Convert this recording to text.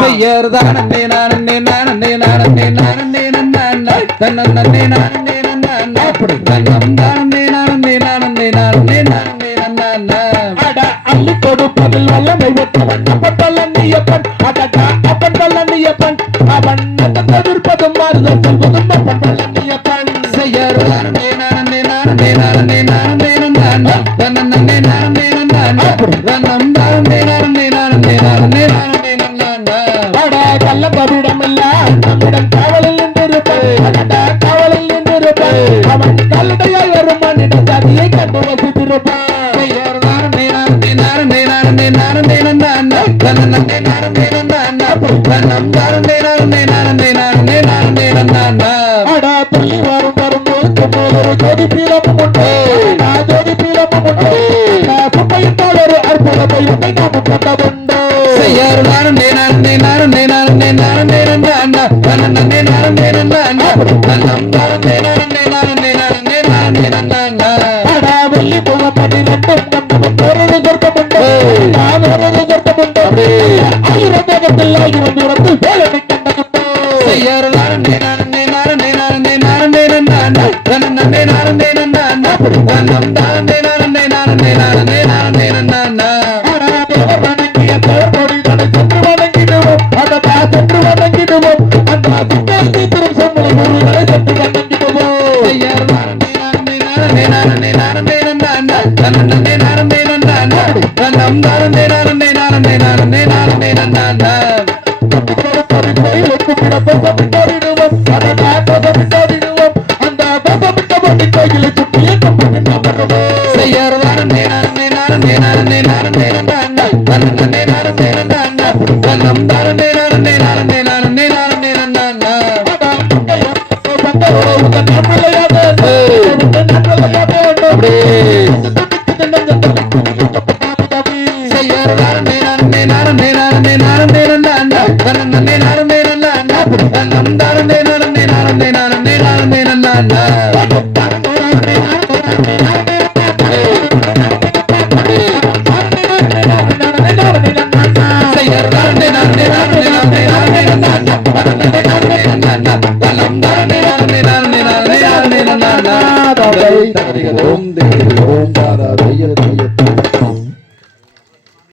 செய்யறதானே நானே நானே நானே நானே நானே தன்னே நானே நானே அப்படி தன்னம் தானே நானே நானே நானே நானே நானே அட அள்ளி கொடுப்பதில் வல்லமை ஒத்தவன் அப்பட்டல்ல நீயப்பன் அடடா அப்பன் வல்ல நீயப்பன் அவன் தவிர்ப்பதும் மாறுதல் சொல்வதும் அப்பன் வல்ல நீயப்பன் செய்யறதானே நானே நானே நானே நானே நானே தன்னே நானே நானே அப்படி தன்னம் தானே நானே நானே நானே நானே நானே அட கள்ள பவிடமில்ல நம்மிடம் காவலில் நின்றிருப்பான் காவலில் நின்றிருப்பான் அவன் கல்லடையாய் வரும் மனித சதியை கண்டு வசித்திருப்பான் செய்யறதானே நானே நானே நானே நானே நானே தன்னே நானே நானே தன்னம் தானே நானே நானே நானே நானே நானே அட துள்ளி வரும் ஒரு ஜோதி பீலமும் உண்டு ஜோதி பீலமும் உண்டு சுமையிட்டால் ஒரு அற்புதத்தை உன்னை நாம் கொண்டதுண்டு செய்யறதானே நானே நானே நானே நானே நானே தன்னே நானே நானே தன்னம் தானே நானே நானே நானே நானே நானே அட வெள்ளி புகப்படி ரெண்டும் கண்டவன் ஒரு சொர்க்கமுண்டு நான் ஒரு சொர்க்கமுண்டு ஆயிரம் வேகத்தில் ஆயிரம் தூரத்தில் வேலனை கண்டதுண்டு செய்யறதானே நானே நானே நானே நானே நானே தன்னே நானே நானே தன்னம் தானே நானே நானே நானே நானே நானே வணங்கிய தேர்மொழி தடை சென்று வணங்கிடுவோம் அந்த சென்று வணங்கிடுவோம் அந்த திரும் சம்பளம் முருகனை சென்று வணங்கிடுவோம் செய்யறதானே நானே நானே நானே நானே நானே தன்னே நானே நானே தன்னம் தானே நானே நானே நானே நானே நானே கோயிலுக்கு பிறப்பு விட்டாரிடுவோம் அதை விட்டாரிடுவோம் அந்த கோயிலை சுற்றியே செய்யறதானே நானே நானே நானே நானே நானே தன்னே நானே நானே தன்னம் தானே நானே நானே நானே நானே நானே செய்யறதானே நானே நானே நானே நானே நானே தன்னே நானே நானே தன்னம் தானே நானே நானே நானே நானே நானே ஓம் தேவி ஓம் தாரா